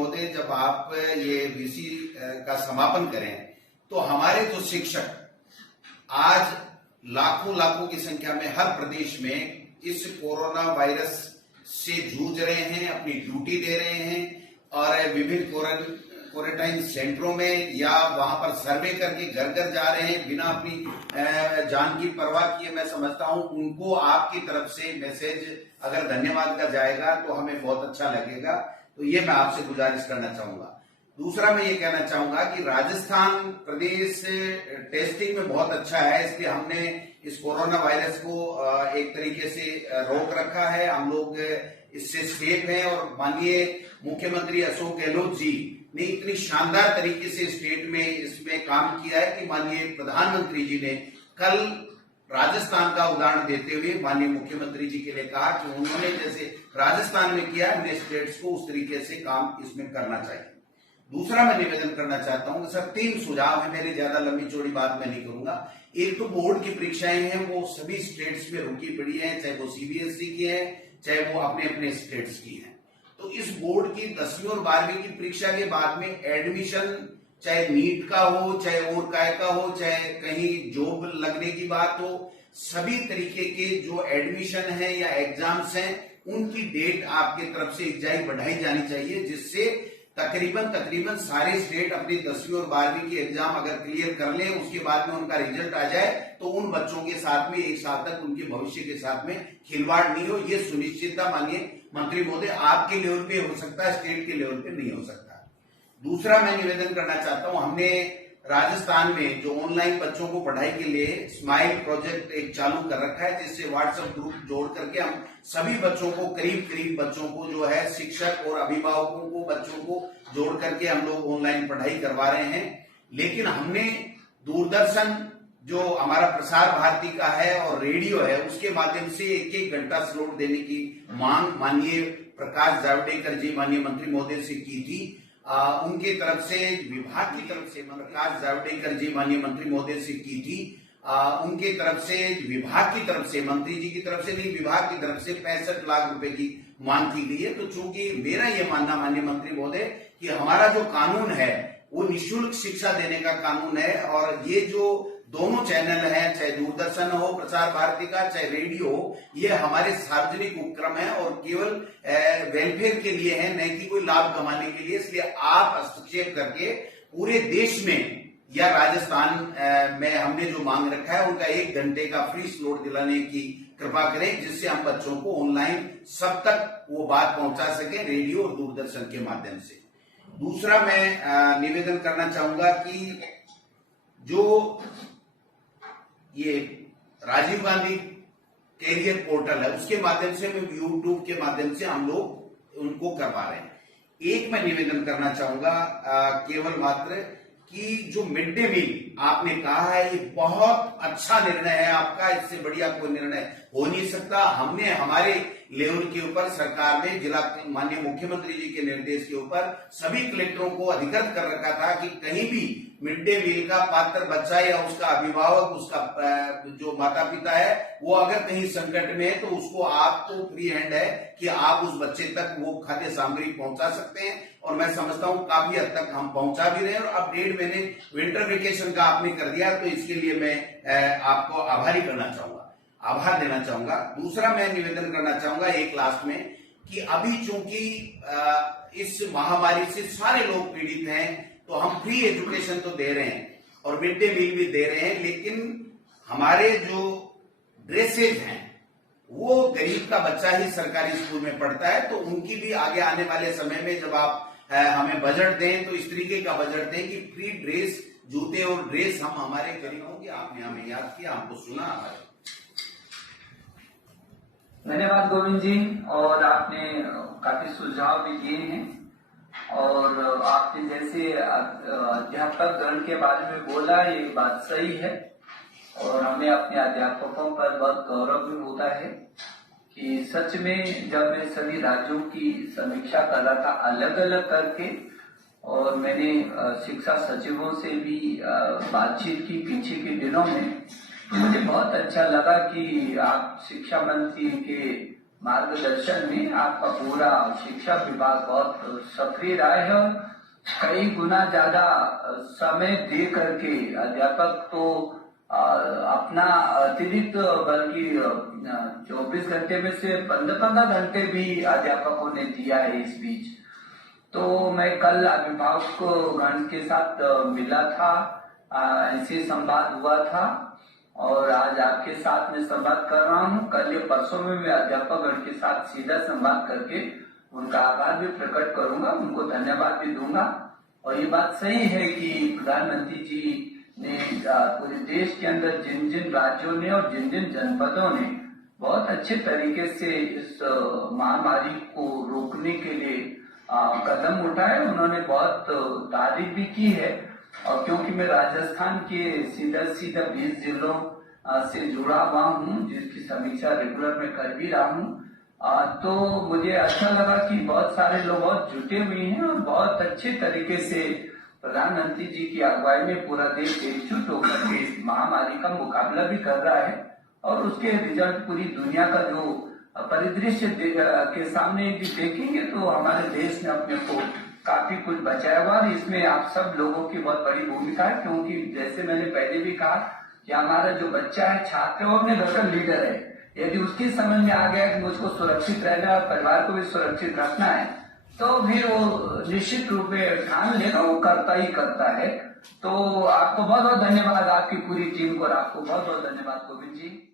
महोदय, जब आप ये वीसी का समापन करें तो हमारे जो शिक्षक आज लाखों लाखों की संख्या में हर प्रदेश में इस कोरोना वायरस से जूझ रहे हैं, अपनी ड्यूटी दे रहे हैं और विभिन्न क्वारंटाइन सेंटरों में या वहां पर सर्वे करके घर घर जा रहे हैं बिना अपनी जान की परवाह किए। मैं समझता हूं उनको आपकी तरफ से मैसेज अगर धन्यवाद का जाएगा तो हमें बहुत अच्छा लगेगा। तो ये मैं आपसे गुजारिश करना चाहूंगा। दूसरा मैं ये कहना चाहूंगा कि राजस्थान प्रदेश टेस्टिंग में बहुत अच्छा है, इसलिए हमने इस कोरोना वायरस को एक तरीके से रोक रखा है। हम लोग इससे सेफ हैं और माननीय मुख्यमंत्री अशोक गहलोत जी ने इतनी शानदार तरीके से स्टेट में इसमें काम किया है कि माननीय प्रधानमंत्री जी ने कल राजस्थान का उदाहरण देते हुए माननीय मुख्यमंत्री जी के लिए कहा कि उन्होंने जैसे राजस्थान में किया अन्य स्टेट्स को उस तरीके से काम इसमें करना चाहिए। दूसरा मैं निवेदन करना चाहता हूं कि सर 3 सुझाव है मेरे, ज्यादा लंबी चौड़ी बात मैं नहीं करूंगा। एक तो बोर्ड की परीक्षाएं हैं वो सभी स्टेट्स में रुकी पड़ी है, चाहे वो सीबीएसई की है चाहे वो अपने अपने स्टेट्स की है। तो इस बोर्ड की 10वीं और 12वीं की परीक्षा के बाद में एडमिशन चाहे नीट का हो चाहे और काय का हो चाहे कहीं जॉब लगने की बात हो, सभी तरीके के जो एडमिशन है या एग्जाम्स हैं उनकी डेट आपके तरफ से एक जाई बढ़ाई जानी चाहिए, जिससे तकरीबन सारे स्टेट अपनी 10वीं और 12वीं की एग्जाम अगर क्लियर कर लें उसके बाद में उनका रिजल्ट आ जाए तो उन बच्चों के साथ में एक साल तक उनके भविष्य के साथ में खिलवाड़ नहीं हो। ये सुनिश्चितता मानिए मंत्री महोदय आपके लेवल पे हो सकता है, स्टेट के लेवल पे नहीं हो सकता। दूसरा मैं निवेदन करना चाहता हूं, हमने राजस्थान में जो ऑनलाइन बच्चों को पढ़ाई के लिए स्माइल प्रोजेक्ट एक चालू कर रखा है, जिससे व्हाट्सएप ग्रुप जोड़ करके हम सभी बच्चों को करीब बच्चों को जो है शिक्षक और अभिभावकों को बच्चों को जोड़ करके हम लोग ऑनलाइन पढ़ाई करवा रहे हैं। लेकिन हमने दूरदर्शन जो हमारा प्रसार भारती का है और रेडियो है उसके माध्यम से 1-1 घंटा स्लॉट देने की मांग माननीय प्रकाश जावड़ेकर जी माननीय मंत्री महोदय से की थी। उनके तरफ से विभाग की तरफ से प्रकाश जावड़ेकर जी माननीय मंत्री महोदय से की थी। उनके तरफ से विभाग की तरफ से, मंत्री जी की तरफ से नहीं, विभाग की तरफ से 65 लाख रुपए की मांग की गई है। तो चूंकि मेरा ये मानना माननीय मंत्री महोदय कि हमारा जो कानून है वो निःशुल्क शिक्षा देने का कानून है और ये जो दोनों चैनल हैं, चाहे दूरदर्शन हो प्रसार भारती का चाहे रेडियो हो, ये हमारे सार्वजनिक उपक्रम है और केवल वेलफेयर के लिए है, नहीं कि कोई लाभ कमाने के लिए। इसलिए आप हस्तक्षेप करके पूरे देश में या राजस्थान में हमने जो मांग रखा है उनका 1 घंटे का फ्री स्लॉट दिलाने की कृपा करें, जिससे हम बच्चों को ऑनलाइन सब तक वो बात पहुंचा सके रेडियो और दूरदर्शन के माध्यम से। दूसरा मैं निवेदन करना चाहूंगा कि जो ये राजीव गांधी कैरियर पोर्टल है उसके माध्यम से हम यूट्यूब के माध्यम से हम लोग उनको करवा रहे हैं। एक मैं निवेदन करना चाहूंगा केवल मात्र कि जो मिड डे मील आपने कहा है ये बहुत अच्छा निर्णय है आपका, इससे बढ़िया कोई निर्णय हो नहीं सकता। हमने हमारे लेवल के ऊपर सरकार ने जिला माननीय मुख्यमंत्री जी के निर्देश के ऊपर सभी कलेक्टरों को अधिकृत कर रखा था कि कहीं भी मिड डे मील का पात्र बच्चा या उसका अभिभावक उसका जो माता पिता है वो अगर कहीं संकट में है तो उसको आपको फ्री हैंड है कि आप उस बच्चे तक वो खाद्य सामग्री पहुंचा सकते हैं। और मैं समझता हूं काफी हद तक हम पहुंचा भी रहे हैं और अब 1.5 महीने विंटर वेकेशन का आपने कर दिया तो इसके लिए मैं आपको आभारी करना चाहूंगा, आभार देना चाहूंगा। दूसरा मैं निवेदन करना चाहूंगा एक लास्ट में कि अभी चूंकि इस महामारी से सारे लोग पीड़ित हैं तो हम फ्री एजुकेशन तो दे रहे हैं और मिड डे मील भी दे रहे हैं, लेकिन हमारे जो ड्रेसेज हैं वो गरीब का बच्चा ही सरकारी स्कूल में पढ़ता है, तो उनकी भी आगे आने वाले समय में जब आप हमें बजट दें तो इस तरीके का बजट दें कि फ्री ड्रेस, जूते और ड्रेस हम हमारे गरीबों की, आपने हमें याद किया, हमको सुना हमारे। धन्यवाद गोविंद जी, और आपने काफी सुझाव भी दिए हैं और आपने जैसे अध्यापक गण के बारे में बोला ये बात सही है और हमें अपने अध्यापकों पर बहुत गौरव भी होता है कि सच में जब मैं सभी राज्यों की समीक्षा कर रहा था अलग अलग करके और मैंने शिक्षा सचिवों से भी बातचीत की पीछे के दिनों में, तो मुझे बहुत अच्छा लगा कि आप शिक्षा मंत्री के मार्गदर्शन में आपका पूरा शिक्षा विभाग बहुत सक्रिय रहा है और कई गुना ज्यादा समय दे करके अध्यापक तो अपना अतिरिक्त बल्कि 24 घंटे में से 15 घंटे भी अध्यापकों ने दिया है इस बीच। तो मैं कल अभिभावक गण के साथ मिला था, ऐसे संवाद हुआ था और आज आपके साथ में संवाद कर रहा हूँ। कल या परसों में मैं अध्यापक गण के साथ सीधा संवाद करके उनका आभार भी प्रकट करूंगा, उनको धन्यवाद भी दूंगा। और ये बात सही है कि प्रधानमंत्री जी ने पूरे देश के अंदर जिन जिन राज्यों ने और जिन जिन जनपदों ने बहुत अच्छे तरीके से इस महामारी को रोकने के लिए कदम उठाए, उन्होंने बहुत तारीफ भी की है। और क्योंकि मैं राजस्थान के सीधा 20 जिलों से जुड़ा हुआ हूँ, जिसकी समीक्षा रेगुलर में कर भी रहा हूँ, तो मुझे अच्छा लगा कि बहुत सारे लोग बहुत जुटे हुए हैं और बहुत अच्छे तरीके से प्रधानमंत्री जी की अगुवाई में पूरा देश एकजुट होकर के महामारी का मुकाबला भी कर रहा है। और उसके रिजल्ट पूरी दुनिया का जो परिदृश्य के सामने भी देखेंगे तो हमारे देश ने अपने को काफी कुछ बचाया हुआ। और इसमें आप सब लोगों की बहुत बड़ी भूमिका है, क्योंकि जैसे मैंने पहले भी कहा कि हमारा जो बच्चा है, छात्र है, वो अपने घर का लीडर है। यदि उसकी समझ में आ गया कि मुझको सुरक्षित रहना और परिवार को भी सुरक्षित रखना है, तो फिर वो निश्चित रूप में ठान लेगा, वो करता ही करता है। तो आपको बहुत बहुत धन्यवाद, आपकी पूरी टीम को, और आपको बहुत बहुत धन्यवाद गोविंद जी।